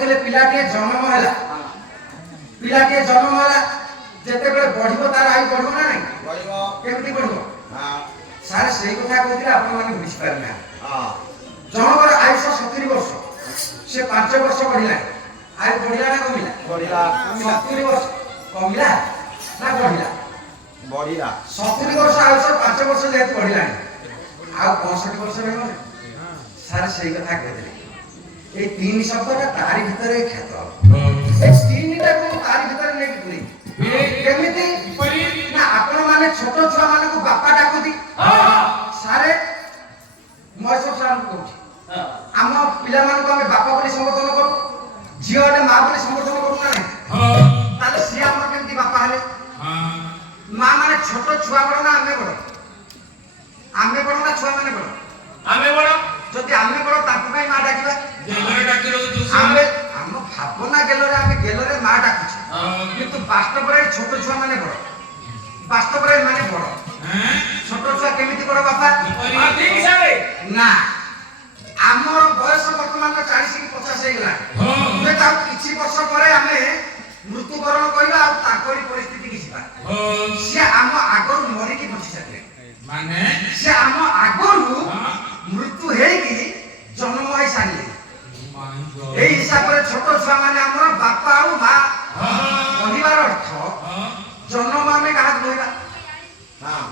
कहले पिलाटे जन्म हैला पिलाटे जन्म हैला जेते बेले बढ़िबो तार आयु बढ़िबो ना नहीं बढ़िबो केमती बढ़िबो हां सारे सेही कथा कहथिले आपण माने बुझि पारना हां जनकर आयुष 70 वर्ष से 5 वर्ष बढ़िला आयु बढ़िला ना कमिला बढ़िला 70 वर्ष कमिला ना बढ़िला बढ़िला 70 वर्ष आयुष 5 वर्ष जेते बढ़िला आ 65 वर्ष रे गले सारे सेही कथा कहथिले ए तीन शब्दटा तारी भितरे ख्यात ए तीनटा को तारी भितरे नै पुरी केमिति ना आपण माने छोट छुआ माने को बापा डाकुती सारे মই सब सारा कहूची आम पिला मान को हमें बापा बोली संबोधन करू झियोटे मां बोली संबोधन करू ना नहीं ताले सी हम केमती बापा हले मां माने छोट छुआ बड़ ना आमे बड़ ना छुआ माने बड़ आमे बड़ जदि आमे बड़ ताकू काई मां डाकिबा गेलरे डाकिरो तू आमे हम भावना गेलरे मां डाकुछ किंतु वास्तव रे छोट छुआ माने बड़ वास्तव रे माने बड़ छोट छुआ केमिति बड़ बापा ठीक हिसाबे ना आमर बयस वर्तमान 40 की 50 हे गला जे ता किछि वर्ष परे हमें मृत्युवरण करबा आ ताकरी परिस्थिति किछबा से आम आगर मरि की बचि सकले माने से आम आगरु मृत्यु हे की जन्म होई सारी ए हिसाब रे छोट छुआ माने हमर बापा आ मां परिवार अर्थ जन्म माने कहा होइबा हां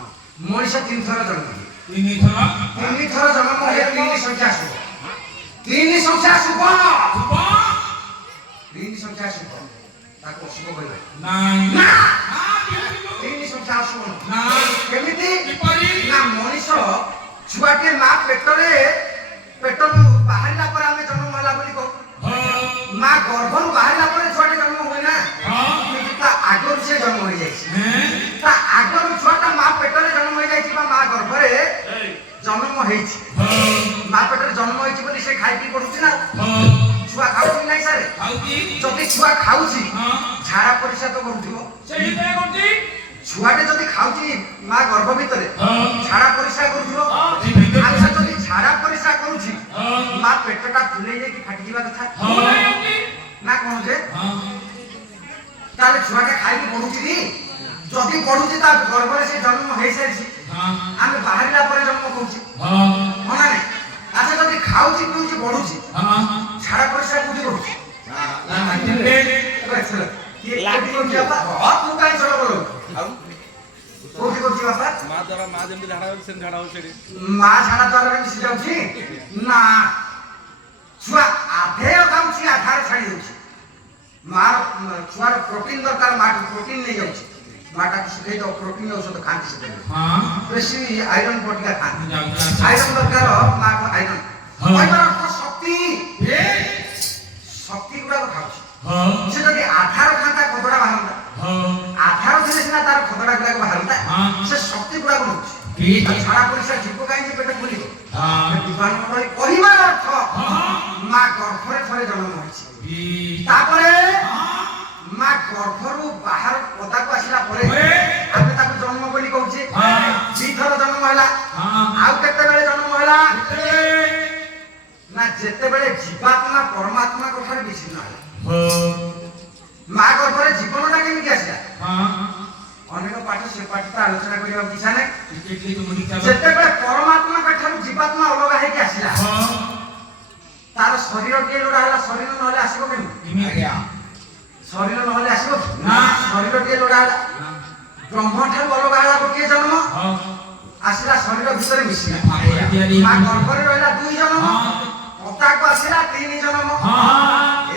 मनीष तीन थर जन्म तीन थर जन्म होय तीन संख्या शुभ तीन संख्या शुभ तीन संख्या शुभ ताको शुभ होइबा नाही ना तीन संख्या शुभ ना केमिति विपरी ना मनीष छुआटे मां पेटरे पेटरु बाहरिला पर हमें जन्म होला बोली को मां गर्भरु बाहरिला पर छुआटे जन्म होय ना किंतु ता आगर से जन्म होई जाय ता आगर छुआटा मां पेटरे जन्म होई जाय बा मां गर्भरे जन्म होईछि मां पेटरे जन्म होईछि बोली से खाइ पी पडुछि ना छुआ खाउछि नै सारे खाउछि जति छुआ खाउछि झाड़ा परिषद तो करूथिबो सेही ते करछि छुआटे जति खाउछि मां गर्भ भितरे झाड़ा परिषद करूथिबो अच्छा जति झाड़ा परिषद करूछि मां पेटटा फुलै जे कि फाटि जीवा कथा ना कोन जे ताले छुआटे खाइ पी पडुछि नी जति पडुछि ता गर्भरे से जन्म होई सारिछि आमे बाहरिला पर जन्म कहूछि मना नै अच्छा जति खाउछि पिउछि बढुछि झाड़ा परिषद कुठी करूछि लाठी को क्या बाबा तू काई चलो बोलो कोठी को बाबा मां द्वारा मां जेमति झाडा होय सेम झाडा होय सेडी मां झाडा द्वारा मिसि जाउछि ना छुआ आधे गाउछि आधार छाडी जाउछि मां छुआर प्रोटीन दरकार मां प्रोटीन नै जाउछि माटा की सिधे तो प्रोटीन औषध खांति से हां बेसी आयरन बॉडी का खांति आयरन दरकार मां को आयरन होइबार को शक्ति शक्ति गुडा को खाउछि से जदि आधार खांता खदड़ा बाहरता आधार दिले सिना तार खदड़ा गुडा को बाहरता से शक्ति गुडा को नउछि छाड़ा परिसा जीव काई जे पेट खुलिबो दीवान मडई परिवार अर्थ मां गर्भरे थरे जन्म होइछि तापरे मां गर्भरु बाहर पदा को आसिला परे आमे ताको जन्म बोली कहउछि दी थर जन्म होला आउ केते बेले जन्म होला ना जेते बेले जीवात्मा परमात्मा कथार विचिन्न होला मां गर्भरे जीवनटा केमिति आसिला अनेक पाठ से पाठ ता आलोचना करिया इच्छा नै जेते बेले परमात्मा कथार जीवात्मा अलग हे के आसिला तार शरीर के लोडा होला शरीर नहले आसीबो केमि आज्ञा शरीर नहले आसीबो ना शरीर के लोडा होला ब्रह्म ठार अलग होला गोटे जन्म आसिला शरीर भितर मिसिला मां गर्भरे रहला दुई जन्म पता को आसिला तीन जन्म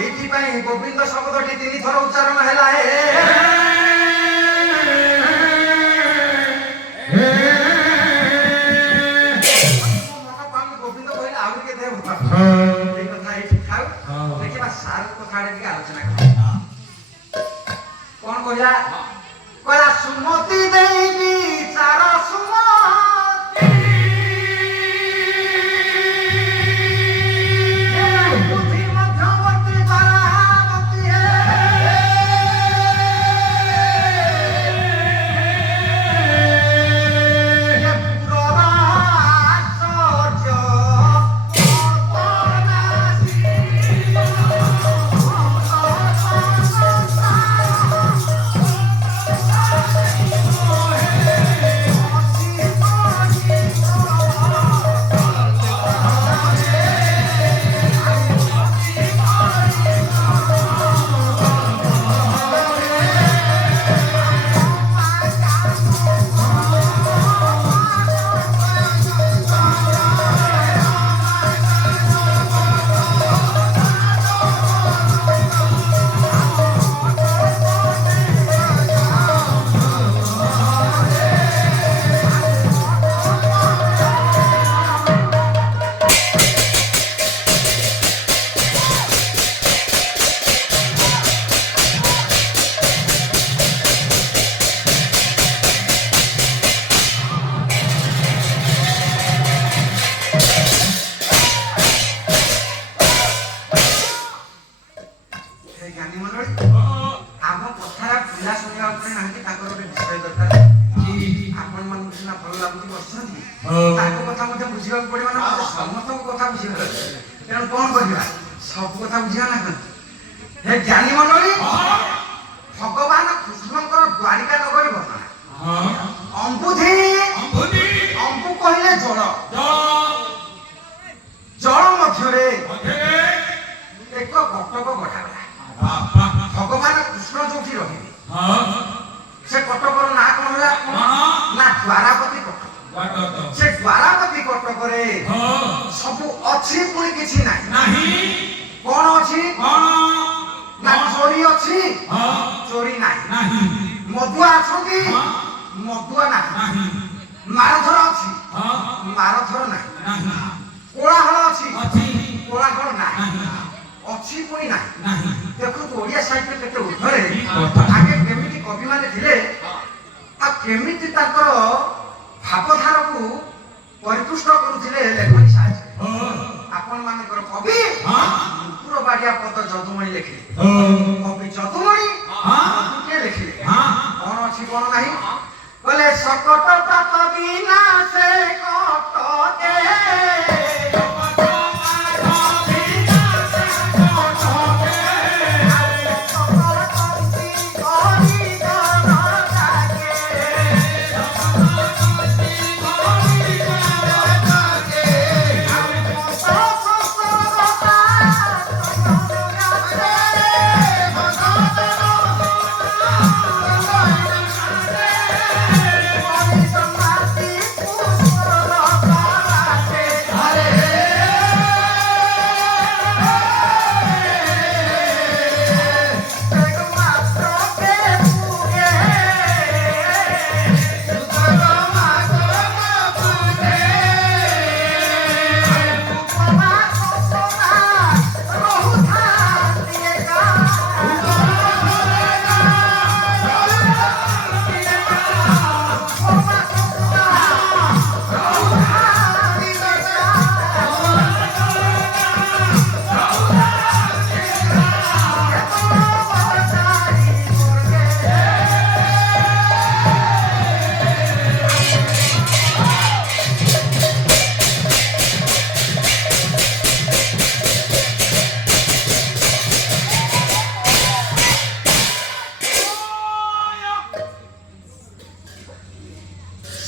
एठी पई गोविंद शब्दटी तीन थर उच्चारण हैला गोविंद कहले आउ के दे ए कथा एठी खाउ देखिबा सार कथा रे आलोचना कर कोन कहला कहला सुमति देवी चार सुमति बुद्धि मध्यवर्ती बारावती है ସିନା ଭଲ ଲାଗୁଛି ବସିଛନ୍ତି ତାଙ୍କ କଥା ମଧ୍ୟ ବୁଝିବାକୁ ପଡ଼ିବ ନା ସମସ୍ତଙ୍କ କଥା ବୁଝିବାକୁ ତେଣୁ କ'ଣ କରିବା ସବୁ କଥା ବୁଝିବା ନା ହେ ଜ୍ଞାନୀ ମଣ୍ଡଳୀ ଭଗବାନ କୃଷ୍ଣଙ୍କର ଦ୍ୱାରିକା ନଗରୀ ବର୍ଣ୍ଣନା ଅମ୍ବୁଧି ଅମ୍ବୁ କହିଲେ ଜଳ ଜଳ ମଧ୍ୟରେ ଏକ କଟକ ଗଢ଼ାଗଲା ଭଗବାନ କୃଷ୍ଣ ଯୋଉଠି ରହିବେ ସେ କଟକର ନାଁ କ'ଣ ହେଲା ନା ଦ୍ୱାରାପତି କଟକ ସେ ଦ୍ୱାରାପତି କଟକରେ ସବୁ ଅଛି ପୁଣି କିଛି ନାହିଁ କ'ଣ ଅଛି ନା ଚୋରି ଅଛି ଚୋରି ନାହିଁ ମଦୁଆ ଅଛନ୍ତି ମଦୁଆ ନାହିଁ ମାରଧର ଅଛି ମାରଧର ନାହିଁ କୋଳାହଳ ଅଛି କୋଳାହଳ ନାହିଁ ଅଛି ପୁଣି ନାହିଁ ଦେଖନ୍ତୁ ଓଡ଼ିଆ ସାହିତ୍ୟ କେତେ ଉର୍ଦ୍ଧ୍ୱରେ ଆଗେ କେମିତି କବିମାନେ ଥିଲେ ଆଉ କେମିତି ତାଙ୍କର ଭାବଧାରକୁ ପରିପୃଷ୍ଟ କରୁଥିଲେ ଲେଖନୀ ସାହାଯ୍ୟରେ ଆପଣ ମାନଙ୍କର କବି নুপুর বাড়িয়া পদ যদুমণি লেখিলে কবি যদুমণি কে লেখিলে কোন আছে কোন নাই বলে সকট তাপ বিনা সে কটকে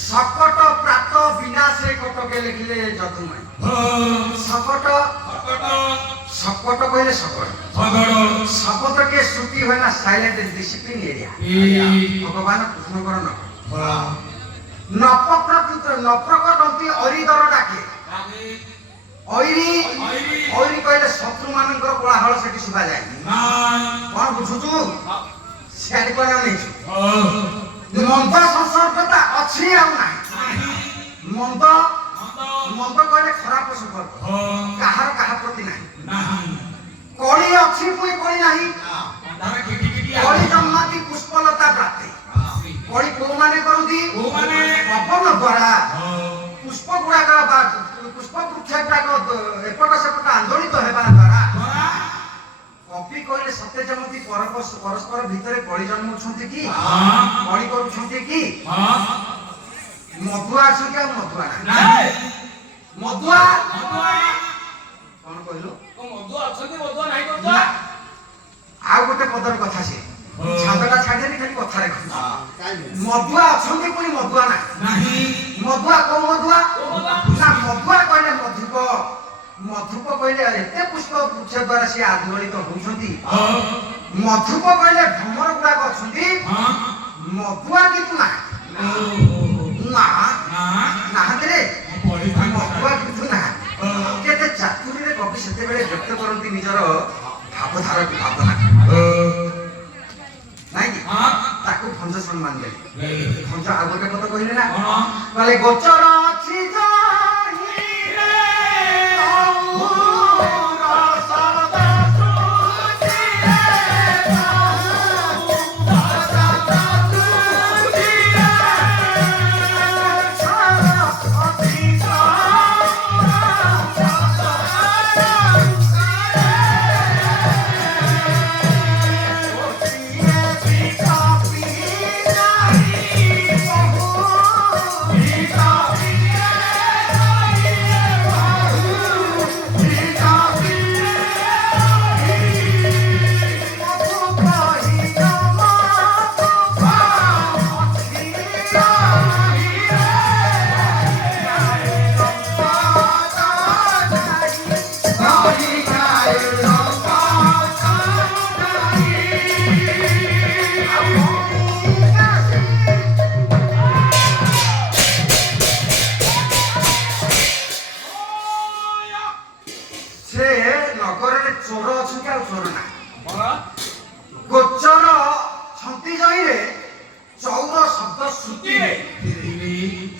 सकट प्रात विनाशे कटके लिखिले जदुमणि सकट सकट कहले सकट शब्द के श्रुति है ना साइलेंट डिसिप्लिन एरिया भगवान कृष्णकर नप्रकटंती अरिदर डाके ऐरी ऐरी कहले शत्रु मानकर कोलाहल सेठी सुभा जाय कोन बुझुचु सेठ कोन नै मन्द संसर्गता अछि आ नाही मन्द मन्द कहले खराब संपर्क काहर काहा प्रति नाही कଳି अछि पुई कଳି नाही कଳି जन्माति पुष्पलता प्राप्ति कଳି को माने करती पवन द्वारा पुष्प गुड़ाक पुष्प वृक्ष गुड़ाक एपट सेपट आंदोलित हेबा द्वारा कपि कहले सत्य जमती परस्पर भितरे कଳି जन्मुछंती की कଳି करूछंती की मधुआ अछि कि मधुआ नाही मधुआ कोन कहलो मधुआ अछंती मधुआ नाही करता आ गोटे पदर कथा से छातटा छाडेनी खाली कथा रे मधुआ अछंती पुनी मधुआ नाही मधुआ को मधुआ ना मधुआ कहले मधुप मधुप कहले एते पुष्प वृक्ष द्वारा से आंदोलित होउछंती मधुप कहले भ्रमर गुडा अछंती मधुआ कितु ना ना ना रे मधुआ कितु ना केते चातुरी रे कवि सेते बेले व्यक्त करंती निजर भावधारा की भावना नाही कि ताको भंज सम्मान दे भंज आगोटे कत कहिले ना कहले गोचर अछि जाहि रे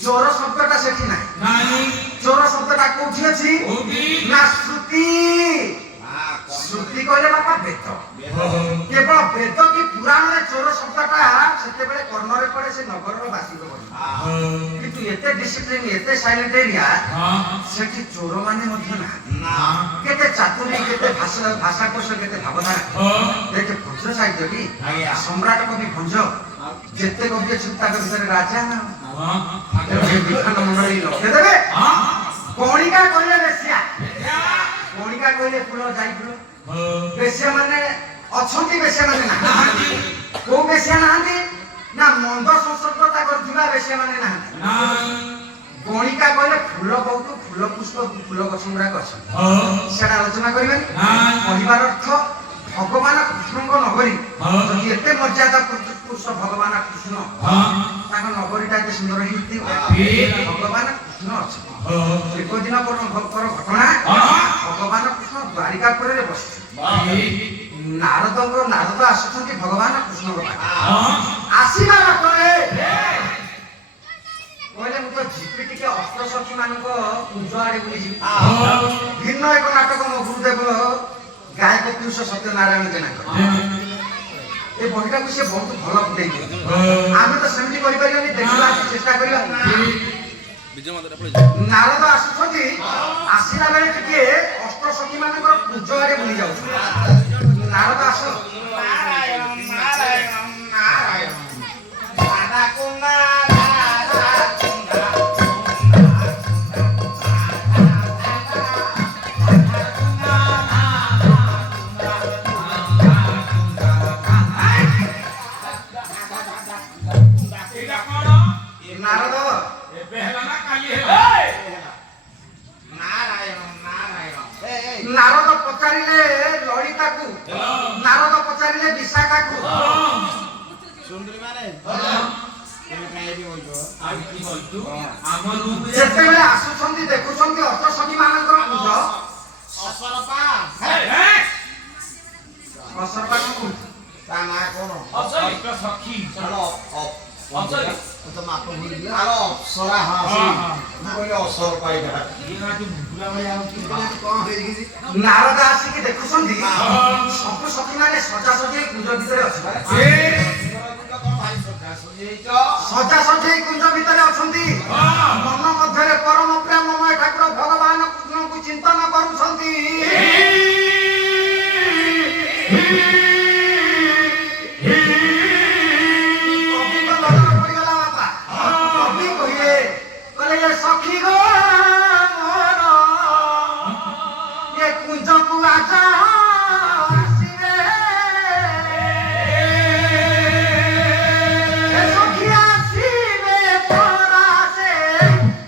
ଚୋର ଶବ୍ଦଟା ସେଠି ନାହିଁ। ନାହିଁ ଚୋର ଶବ୍ଦଟା କୋଉଠି ଅଛି? କୋଉଠି? ନା ଶ୍ରୁତି। ଶ୍ରୁତି କହିଲେ ବାପା ବେଦ। କେବଳ ବେଦ କି ପୁରାଣରେ ଚୋର ଶବ୍ଦଟା ସେତେବେଳେ କର୍ଣ୍ଣରେ ପଡେ, ସେ ନଗରର ବାସିଙ୍କ ପଡେ। କିନ୍ତୁ ଏତେ ଡିସିପ୍ଲିନ, ଏତେ ସାଇଲେଣ୍ଟ ଏରିଆ, ସେଠି ଚୋର ମାନେ ମଧ୍ୟ ନାହାନ୍ତି। କେତେ ଚାତୁରୀ, କେତେ ଭାଷାକୋଷ, କେତେ ଭାବଧାରା। ଦେଖେ ଭଞ୍ଜ ସାହିତ୍ୟ କି ସମ୍ରାଟ କବି ଭଞ୍ଜ, ଯେତେ କବି ଅଛନ୍ତି ତାଙ୍କ ଭିତରେ ରାଜା ବିଧାନ ମଣ୍ଡଳୀ ଲକ୍ଷ୍ୟ ଦେବେ। କଣିକା କହିଲେ ବେଶ୍ୟା, କଣିକା କହିଲେ ଫୁଲ ଯାଇ ଫୁଲ। ବେଶ୍ୟା ମାନେ ଅଛନ୍ତି, ବେଶ୍ୟା ମାନେ ନାହାନ୍ତି। କୋଉ ବେଶ୍ୟା ନାହାନ୍ତି? ନା ମନ୍ଦ ସଂସର୍ଗତା କରୁଥିବା ବେଶ୍ୟା ମାନେ ନାହାନ୍ତି। ଗଣିକା କହିଲେ ଫୁଲ ବହୁତ, ଫୁଲ ପୁଷ୍ପ, ଫୁଲ ଗଛ ଗୁଡାକ ଅଛନ୍ତି, ସେଟା ଆଲୋଚନା କରିବେନି। କହିବାର ଅର୍ଥ ଭଗବାନ କୃଷ୍ଣଙ୍କ ନଗରୀ ଯଦି ଏତେ ମର୍ଯ୍ୟାଦା ପୁରୁଷ ଭଗବାନ କୃଷ୍ଣ, ତାଙ୍କ ନଗରୀଟା ଏତେ ସୁନ୍ଦର ହେଇଥିବ। ଭଗବାନ କୃଷ୍ଣ ଅଛନ୍ତି। ଏକ ଦିନ ଘଟଣା, ଭଗବାନ କୃଷ୍ଣ ଦ୍ୱାରିକାପୁରରେ ବସିଛନ୍ତି। ନାରଦ ଆସୁଛନ୍ତି ଭଗବାନ କୃଷ୍ଣଙ୍କ ପାଖରେ। ଆସିବା ମାତ୍ରେ କହିଲେ ମୁଁ ତ ଯିବି ଟିକେ ଅଷ୍ଟସଖୀ ମାନଙ୍କ କୁଞ୍ଜ ଆଡେ ବୁଲିଯିବି। ଭିନ୍ନ ଏକ ନାଟକ ମୋ ଗୁରୁଦେବ ଗାୟକ ପୁରୁଷ ସତ୍ୟନାରାୟଣ ଜେନାଙ୍କ, ଏ ବହିଟାକୁ ସେ ବହୁତ ଭଲ ଫୁଟେଇଛି। ଆମେ ତ ସେମିତି କରିପାରିବାନି, ଦେଖିବାକୁ ଚେଷ୍ଟା କରିବା। ନାରଦ ଆସୁଛନ୍ତି, ଆସିଲା ବେଳେ ଟିକେ ଅଷ୍ଟସଖୀ ମାନଙ୍କର କୁଞ୍ଜ ଆଡେ ବୁଲି ଯାଉଛନ୍ତି। ନାରଦ ଆସ ନାରଦ ଏବେ ହେଲା ନା କାଲି ହେଲା? ନାରଦ ପଚାରିଲେ ଲଳିତାକୁ, ନାରଦ ପଚାରିଲେ ବିଶାଖାକୁ। ଯେତେବେଳେ ଆସୁଛନ୍ତି ଦେଖୁଛନ୍ତି ଅଷ୍ଟସଖୀ ମାନଙ୍କର କୁଞ୍ଜ, ଅସରପା ସଖୀ ନାରଦ ଆସିକି ଦେଖୁଛନ୍ତି ସବୁ ସଖୀ ମାନେ ସଜାସଜି କୁଞ୍ଜ ଭିତରେ ଅଛନ୍ତି। ସଜାସଜି କୁଞ୍ଜ ଭିତରେ ଅଛନ୍ତି। ମନ ମଧ୍ୟରେ ପରମ ପ୍ରେମମୟ ଠାକୁର ଭଗବାନ କୃଷ୍ଣଙ୍କୁ ଚିନ୍ତନ କରୁଛନ୍ତି। সখী গো মোর এ কুঞ্জকু আজ আসিবে, সখী আসিবে পরাসে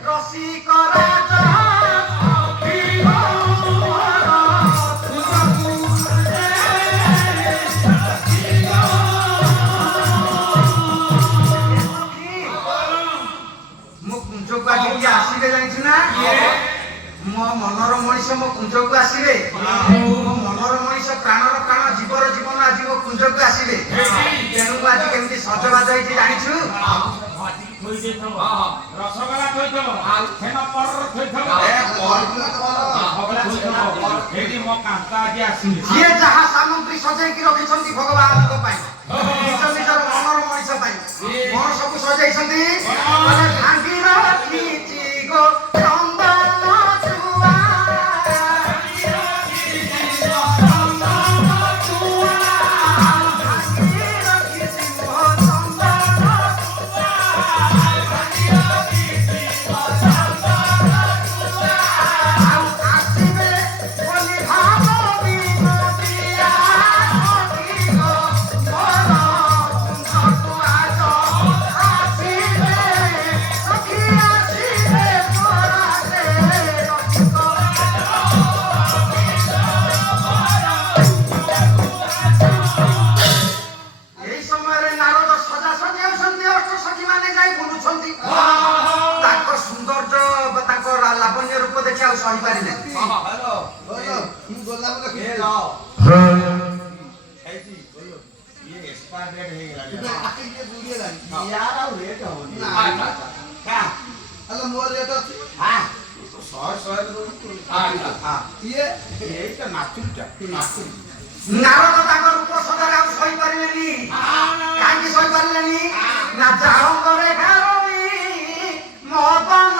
রসিক রাজ। সখী গো মোর কুঞ্জকু ମୋ କୁଞ୍ଜକୁ ଆଜି କିଏ ଆସିବେ ଜାଣିଛୁ ନା? ମୋ ମନର ମଣିଷ ମୋ କୁଞ୍ଜକୁ ଆସିବେ। ମୋ ମନର ମଣିଷ, ପ୍ରାଣର ପ୍ରାଣ, ଜୀବର ଜୀବନ ଆଜି ମୋ କୁଞ୍ଜକୁ ଆସିବେ। ତେଣୁ ଆଜି କେମିତି ସଜବାଜ ହେଇଛି ଜାଣିଛୁ? ରସଗୋଲା ଥୋଇଥିବ, ଛେନା ପରର ଥୋଇଥିବ, ଏଠି ମୋ କାନ୍ତା ଆଜି ଆସିଲି। ଯିଏ ଯାହା ସାମଗ୍ରୀ ସଜେଇକି ରଖିଛନ୍ତି ଭଗବାନଙ୍କ ପାଇଁ, ନିଜ ନିଜର ମନର ମଣିଷ ପାଇଁ କଣ ସବୁ ସଜେଇଛନ୍ତି? ଭାଙ୍ଗି ରଖିଛି ଗୋ ଚନ୍ଦନ ଚୁଆ, ଭାଙ୍ଗି ରଖିଛି ମୋ ଚନ୍ଦନ ଚୁଆ, ଭାଙ୍ଗି ରଖିଛି ମୋ ଚନ୍ଦନ ଚୁଆ, ଭାଙ୍ଗି ରଖିଛି ମୋ ଚନ୍ଦନ ଚୁଆ। ଆଉ ଆସିବେ ବୋଲି ଭାବି ନଦିଆ ସଖୀ ଗୋ ମୋର କୁଞ୍ଜକୁ ଆଜ ଆସିବେ, ସଖୀ ଆସିବେ ପରାସେ ରସିକ। ଏହି ସମୟରେ ନାରଦ ସଜାସଜି ହେଉଛନ୍ତି, ଅଷ୍ଟସଖୀ ମାନେ ଯାଇ ବୁଲୁଛନ୍ତି। ତାଙ୍କ ସୌନ୍ଦର୍ଯ୍ୟ ବା ତାଙ୍କ ଲାବଣ୍ୟ ରୂପ ଦେଖି ଆଉ ସହିପାରିଲେ। ମୋର ରେଟ୍ ଅଛି ହଁ ଶହେ ଶହେ ଆଚ୍ଛା ଇଏ ଏଇଟା ନାଚୁରିଟା ନାଚୁରି ନାରଦ ତାଙ୍କ ରୂପ ସଦାରେ ଆଉ ସହିପାରିଲେନି। କାହିଁକି ସହିପାରିଲେନି? ନା ଜାଳଙ୍କରେ ଘାରଇ ମଦନ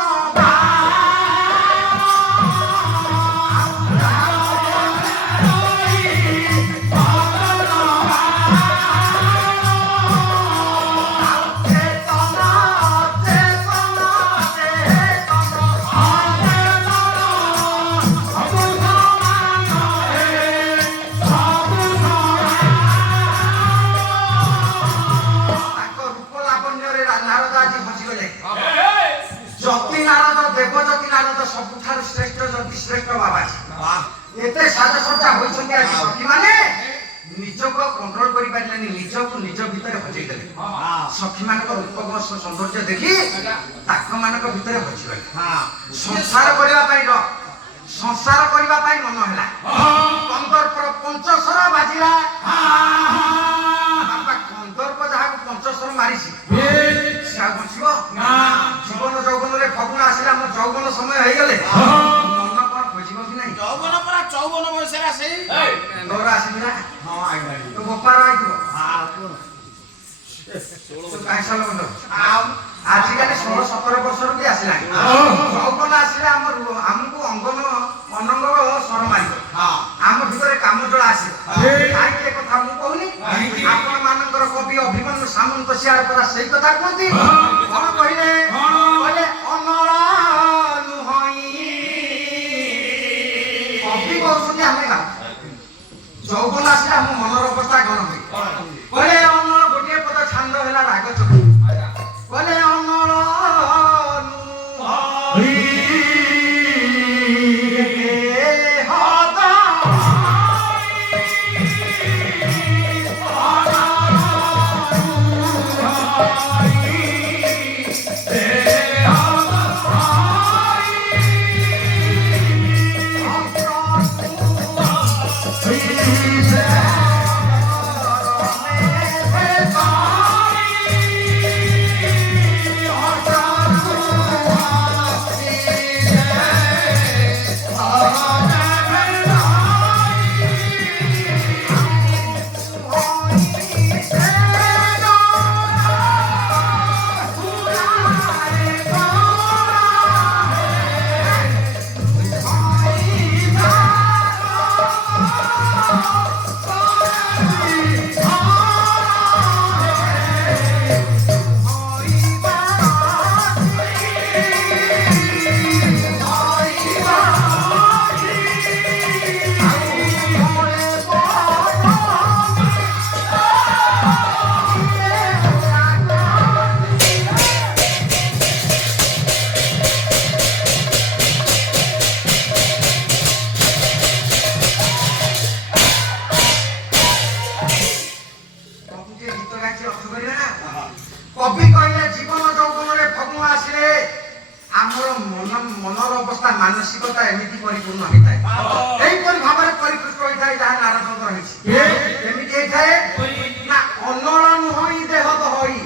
ଦେବଜ୍ୟୋତି ନାରଦ ସବୁଠାରୁ ଶ୍ରେଷ୍ଠ ଜ୍ୟୋତି ଶ୍ରେଷ୍ଠ ବାବାଜୀ। ଏତେ ସାଜସଜ୍ଜା ହୋଇଛନ୍ତି ଆଜି ସଖୀମାନେ ନିଜକୁ କଣ୍ଟ୍ରୋଲ କରିପାରିଲେନି, ନିଜକୁ ନିଜ ଭିତରେ ହଜେଇ ଦେଲେ। ସଖୀମାନଙ୍କ ରୂପକ ସୌନ୍ଦର୍ଯ୍ୟ ଦେଖି ତାଙ୍କମାନଙ୍କ ଭିତରେ ହଜିଗଲେ। ସଂସାର କରିବା ପାଇଁ ମନ ହେଲା। କନ୍ଦର୍ପର ପଞ୍ଚସ୍ୱର ବାଜିଲା। ବାପା କନ୍ଦର୍ପ ଯାହାକୁ ପଞ୍ଚସ୍ୱର ମାରିଛି ସେ ଆଉ ବଞ୍ଚିବ? ଜୀବନ ଯୌବନରେ ଫଗୁଣ ଆସିଲା, ମୋ ଯୌବନ ସମୟ ହେଇଗଲେ ମନ କଣ ଖୋଜିବ କି ନାହିଁ? ଯୌବନ ପରା ଚୌବନ ବୟସରେ ଆସେ ତୋର ଆସିବି ନା ହଁ ଆଜ୍ଞା ତୋ ବୋପାର ଆଇଥିବ। ଆଉ ଆଜିକାଲି 16-17 ବର୍ଷରୁ ବି ଆସିଲାଣି। ଯୌବନ ଆସିଲେ ଆମକୁ ଅନଙ୍ଗ ସ୍ୱର ମାରିବ। ଆମ ଭିତରେ କାମଜଳ ଆସିବ। କାହିଁକି ଏ କଥା ମୁଁ କହୁନି? ଆପଣ ମାନଙ୍କର କବି ଅଭିମନ୍ୟୁ ସାମନ୍ତ ସିଆର ପରା ସେଇ କଥା କୁହନ୍ତି। କଣ କହିଲେ? କହିଲେ ଅନଳ ନୁହଇଁ। କବି କହୁଛନ୍ତି ଆମେ ଗାଉ। ଯୌବନ ଆସିଲେ ଆମ ମନର ଅବସ୍ଥା କଣ ହୁଏ? କହିଲେ ଅନଳ ଗୋଟିଏ ପଦ ଛାନ୍ଦ ହେଲା ରାଗ ଚୋଖ। କହିଲେ ଅନଳ କବି କହିଲେ ଜୀବନ ଯୌବନରେ ଫଗୁଣ ଆସିଲେ ଆମର ମନର ଅବସ୍ଥା ମାନସିକତା ଏମିତି ପରିପୂର୍ଣ୍ଣ ହେଇଥାଏ। ଏହିପରି ଭାବରେ ପରିପୃଷ୍ଟ ହୋଇଥାଏ ଯାହା ନାରଦଙ୍କର ହେଇଛି। ଏମିତି ହେଇଥାଏ ନା ଅନଳ ନୁହଇଁ ଦେହ ଦହଇ।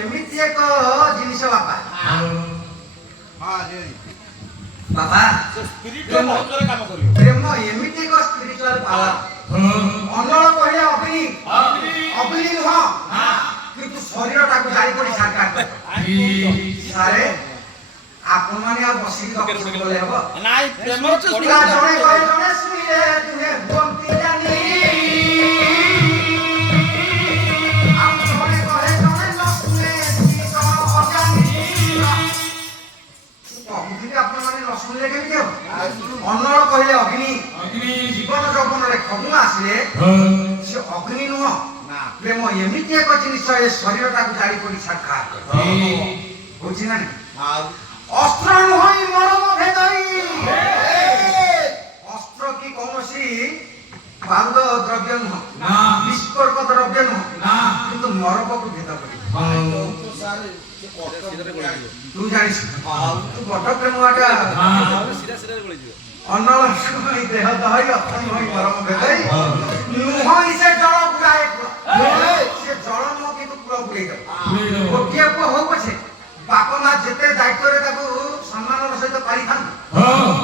ଏମିତି ଏକ ଜିନିଷ ବାପା ବାପା ସ୍ପିରିଚୁଆଲ ମହତ୍ୱରେ କାମ କରିବ। ପ୍ରେମ ଏମିତି ଏକ ସ୍ପିରିଚୁଆଲ ପାୱାର। ଅନଳ କହିଲେ ଅଗ୍ନି ନୁହଁ, କିନ୍ତୁ ଶରୀରଟାକୁ ଜାଳି ପଡ଼ି ସାକାର କରେ। ସାରେ ଆପଣ ମାନେ ଆଉ ବସିକି ଗଲେ ହବ? ନାଇଁ ପ୍ରେମ ଜଣେ କହେ ଜଣେ ଶୁଣିଲେ ଦୁହେଁ ହୁଅନ୍ତି ଜାନି। ଆଉ ଜଣେ କହେ ଜଣେ ନ ଶୁଣେ ଜଣ ଅଜାନି। କହୁଥିଲି ଆପଣ ମାନେ ନ ଶୁଣିଲେ କେମିତି ହବ? ଅନଳ କହିଲେ ଅଗ୍ନି। ଜୀବନ ଯୌବନରେ ଫଗୁଣ ଆସିଲେ ସେ ଅଗ୍ନି ନୁହଁ, ପ୍ରେମ ଏମିତି ଏକ ଜିନିଷ ଏ ଶରୀରଟାକୁ ଜାଳି ପଡ଼ି ସାକାର କରେ। ବୁଝି ନା? ଅସ୍ତ୍ର ନୁହଁ ମରମ ଭେଦଇ। ଅସ୍ତ୍ର କି କୌଣସି ବାରୁଦ ଦ୍ରବ୍ୟ ନୁହଁ, ବିସ୍ଫୋରକ ଦ୍ରବ୍ୟ ନୁହଁ, କିନ୍ତୁ ମରମକୁ ଭେଦ କରି। ତୁ ଜାଣିଛୁ ତୁ ବଡ ପ୍ରେମଟା ଅନଳ ଦେହ ଦହଇ ଅଗ୍ନି ହୋଇ ମରମ ଭେଦଇ। ନୁହଁ ସେ ଜଳ ବୁଡ଼ାଏ ସେ ଜଳ ନୁହଁ, କିନ୍ତୁ କୂଳ ବୁଡ଼େଇ ଦବ। ଗୋଟିଏ ପୁଅ ହଉ ପଛେ ବାପ ମା ଯେତେ ଦାୟିତ୍ୱରେ ତାକୁ ସମ୍ମାନର ସହିତ ପାଳିଥାନ୍ତି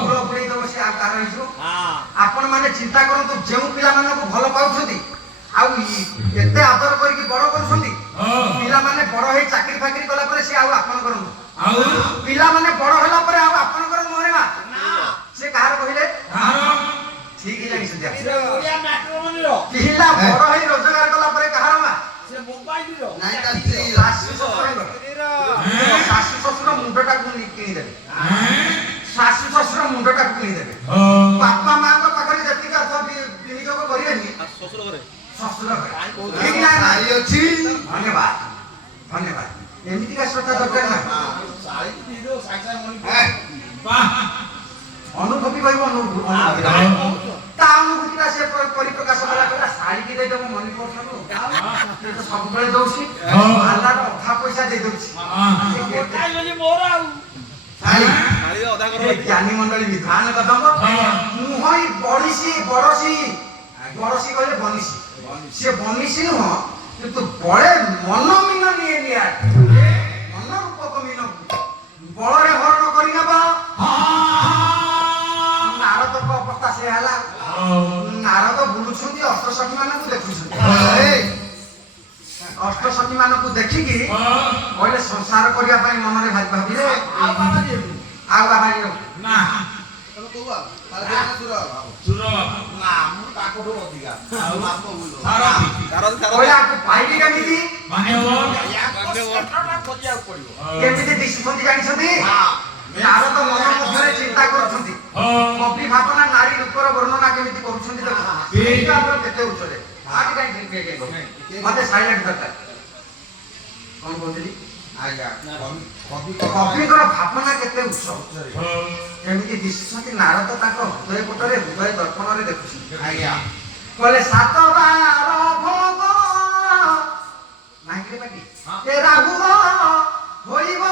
ପୁର ବୁଡେଇ ଦେବ ସେ ଆକାର ହେଇଯିବ। ଆପଣ ମାନେ ଚିନ୍ତା କରନ୍ତୁ, ଯେଉଁ ପିଲାମାନଙ୍କୁ ଭଲ ପାଉଛନ୍ତି ଆଉ ଏତେ ଆଦର କରିକି ବଡ କରୁଛନ୍ତି, ପିଲାମାନେ ବଡ ହେଇ ଚାକିରି ଫାକିରି କଲା ପରେ ସେ ଆଉ ଆପଣଙ୍କର ନୁହଁ। ପିଲାମାନେ ବଡ ହେଲା ପରେ ଆଉ ଆପଣଙ୍କର ନୁହଁରେ ମା, ସେ କାହାର କହିଲେ? ଠିକ ଜାଣିଛନ୍ତି ଆପଣ। ପିଲା ବଡ ହେଇ ରୋଜଗାର କଲା ପରେ କାହାର ମା? ଶାଶୁ ଶ୍ୱଶୁରଙ୍କର। ଶାଶୁ ଶ୍ୱଶୁର ମୁଣ୍ଡଟାକୁ କିଣିଦେବେ, ଶାଶୁ ଶ୍ୱଶୁର ମୁଣ୍ଡଟାକୁ କିଣିଦେବେ। ବାପା ମାଙ୍କ ପାଖରେ ଯେତିକି ଅର୍ଥ ବିନିଯୋଗ କରିବେନି ଶ୍ୱଶୁର ଘରେ। ଧନ୍ୟବାଦ ଧନ୍ୟବାଦ। ଏମିତିକା ଶ୍ରଦ୍ଧା ଦରକାର ନା। ଅନୁଭୂତି କହିବ, ତା ଅନୁଭୂତିଟା ସେ ପରିପ୍ରକାଶ କଲା କହିଲା ଶାଢ଼ୀକି ଦେଇଦେବ ମନି ପର୍ସନରୁ ସବୁବେଳେ ଦଉଛି, ଆଲ୍ଲାର ଅଧା ପଇସା ଦେଇ ଦଉଛି। ଜ୍ଞାନୀ ମଣ୍ଡଳୀ ବିଧାନ କଦମ୍ବ ମୁହଁଇ ବଡ଼ିସି ବଡସି, ବଡସି କହିଲେ ବନିସି, ସେ ବନିସି ନୁହଁ କିନ୍ତୁ ବଳେ ମନ ମିନ ନିଏ ନିଆ ମନ ରୂପକ ମିନ ବଳରେ ହରଣ କରି ନେବ। ନାରଦଙ୍କ ଅବସ୍ଥା ସେ ହେଲା। ନାରଦ ବୁଲୁଛନ୍ତି, ଅଷ୍ଟସଖୀ ମାନଙ୍କୁ ଦେଖୁଛନ୍ତି। ଅଷ୍ଟସଖୀ ମାନଙ୍କୁ ଦେଖିକି କହିଲେ ସଂସାର କରିବା ପାଇଁ ମନରେ ଭାବିଲେ ଆଉ ବାବାଜୀ ନା ପାଇଲି କେମିତି କେମିତି ଦିଶୁଛନ୍ତି ଜାଣିଛନ୍ତି? ନାରଦ ମନ ମଧ୍ୟରେ ଚିନ୍ତା କରୁଛନ୍ତି, କବି ଭାବନା ନାରୀ ରୂପର ବର୍ଣ୍ଣନା କେମିତି କରୁଛନ୍ତି କେତେ ଉଚ୍ଚରେ। ମତେ ସାଇଲେଣ୍ଟ ଦରକାର। କଣ କହୁଥିଲି? କବିଙ୍କର ଭାବନା କେତେ ଉଚ୍ଚ କେମିତି ଦିଶୁଛନ୍ତି। ନାରଦ ତାଙ୍କ ହୃଦୟ ପଟରେ ହୃଦୟ ଦର୍ପଣରେ ଦେଖୁଛନ୍ତି। କହିଲେ ସାତ ବାର ଭୋଗ ନାଇଁ ପାଟି ଏ ରାହୁ ହୋଇବ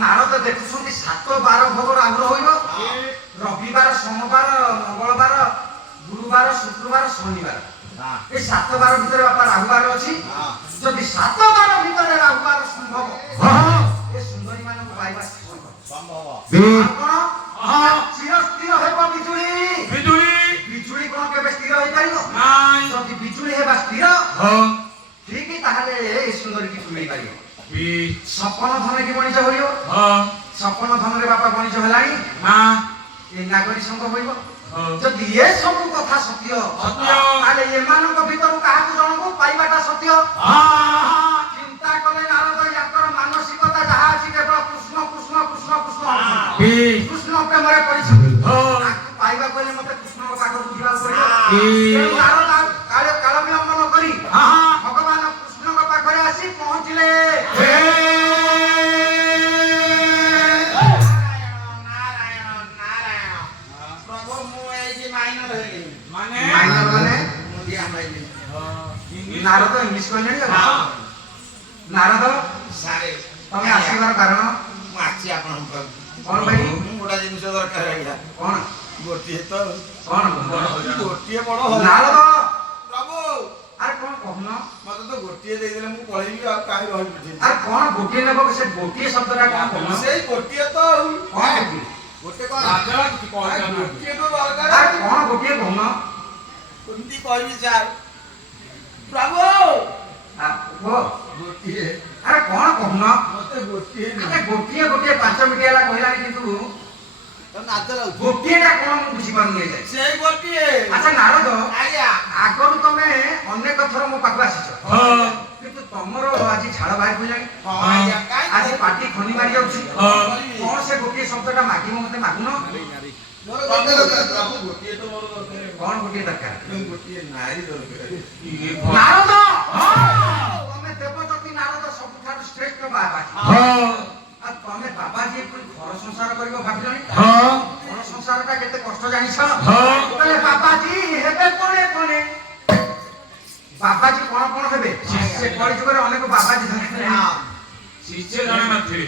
नारद देखुछन्ति 7-12 भोग आग्रह होइब रविवार सोमवार मंगलवार गुरुवार शुक्रवार शनिवार ए 7-12 भितर बापा राहुवार अछि जदि 7-12 भितर राहुवार संभव ए सुंदरी मानक पाइबा संभव कोन चिर स्थिर हेबो बिजुली बिजुली बिजुली कोन केबे स्थिर होई पारिबो नाही जदि बिजुली हेबा स्थिर ସୁନ୍ଦରୀ କି ତୁମେଇ ପାରିବ ବି ସପନ ଧନ କି ମଣିଷ ହୋଇବ ହଁ ସପନ ଧନରେ ବାପା ମଣିଷ ହେଲାଣି ନା ଏ ନାଗରୀ ସଂଘ ହୋଇବ ହଁ ଯଦି ଏ ସବୁ କଥା ସତ୍ୟ ସତ୍ୟ। ତାହେଲେ ଏମାନଙ୍କ ଭିତରୁ କାହାକୁ ଜଣକୁ ପାଇବାଟା ସତ୍ୟ ହଁ ଚିନ୍ତା କଲେ ନାରଦ ୟାଙ୍କର ମାନସିକତା ଯାହା ଅଛି କେବଳ କୃଷ୍ଣ କୃଷ୍ଣ କୃଷ୍ଣ କୃଷ୍ଣ ବି କୃଷ୍ଣ ପ୍ରେମରେ ପରିଛନ୍ତି ହଁ ତାକୁ ପାଇବାକୁ ହେଲେ ମତେ କୃଷ୍ଣଙ୍କ ପାଖକୁ ଯିବାକୁ ପଡିବ ବି ତେଣୁ ନାରଦ କାଳ ବିଳମ୍ବ ନ କରି ହଁ ଭଗବାନ କୃଷ୍ଣଙ୍କ ପାଖରେ ଆସି ପହଞ୍ଚିଲେ ହେ ପ୍ରଭୁ ମୁଁ ଏଇଠି ମାଇନର ହେଲି ମାନେ ମାଇନର ମାନେ ମୁଣ୍ଡିଆ ମାଇଲି ଇଂଲିଶ ନାରଦ ଇଂଲିଶ କହିଲେଣି ଆଉ। ହଁ ନାରଦ ସାରେ ତମେ ଆସିବାର କାରଣ ମୁଁ ଆସିଛି ଆପଣଙ୍କ ପାଖକୁ କଣ ପାଇଁ ମୁଁ ଗୋଟା ଜିନିଷ ଦରକାର ଆଜ୍ଞା କଣ ଗୋଟିଏ ତ କଣ ଗୋଟିଏ ବଡ ହଉ ନାରଦ ପ୍ରଭୁ ଆରେ କଣ କହୁନ ମତେ ତ ଗୋଟିଏ ଦେଇଦେଲେ ମୁଁ ପଳେଇବି ଆଉ କାହିଁ ରହିବି ଏଠି? ଆରେ କଣ ଗୋଟିଏ ନେବ ସେ ଗୋଟିଏ ଶବ୍ଦଟା କଣ କହୁନ ସେଇ ଗୋଟିଏ ତ ଆଉ କଣ ଗୋଟିଏ ଗୋଟେ କଣ ରାଜା କିଛି କହିଥାନ୍ତି ଗୋଟିଏ ତ ଦରକାର ଆରେ କଣ ଗୋଟିଏ କହୁନ କେମିତି କହିବି ସାର୍ ପ୍ରଭୁ କୁହ ଗୋଟିଏ ଆରେ କଣ କହୁନ ମତେ ଗୋଟିଏ ଆରେ ଗୋଟିଏ ଗୋଟିଏ 5 ମିନିଟ୍ ହେଲା କହିଲାନି କିନ୍ତୁ ତ ନାଚ ଲାଗୁଛି ଗୋଟିଏଟା କଣ ମୁଁ ବୁଝିପାରୁନି ଏଯାଏ ସେଇ ଗୋଟିଏ ଆଚ୍ଛା ନାରଦ ଆଜ୍ଞା ଆଗରୁ ତମେ ଅନେକ ଥର ମୋ ପାଖକୁ ଆସିଛ ହଁ କିନ୍ତୁ ତମର ଆଜି ଝାଳ ବାହାରି ପଡ଼ିଲାଣି ହଁ ଆଜ୍ଞା କାଇଁ ଆଜି ପାଟି ଖନି ମାରି ଯାଉଛି ହଁ କଣ ସେ ଗୋଟିଏ ଶବ୍ଦଟା ମାଗିବ ମତେ ମାଗୁନ ମୋର ଗୋଟେ ଦରକାର ପ୍ରଭୁ ଗୋଟିଏ ତ ମୋର ଦରକାର କଣ ଗୋଟିଏ ଦରକାର ଗୋଟିଏ ନାରୀ ଦରକାର ଇଏ ନାରଦ ତମେ ଦେବଦତ୍ତୀ ନାରଦ ସବୁଠାରୁ ଶ୍ରେଷ୍ଠ ବାବାଜୀ ହଁ ଆଉ ତମେ ବାବାଜୀ ପୁଣି ଘର ସଂସାର କରିବ ଭାବିଲଣି ହଁ ଘର ସଂସାରଟା କେତେ କଷ୍ଟ ଜାଣିଛ ହଁ। ତମେ ବାବାଜୀ ହେବେ କଣେ କଣେ ବାବାଜୀ କଣ କଣ ହେବେ ସେ କଳି ଯୁଗରେ ଅନେକ ବାବାଜୀ ଧରିଥିଲେ ଶିଷ୍ୟ ଜଣେ ନଥିବେ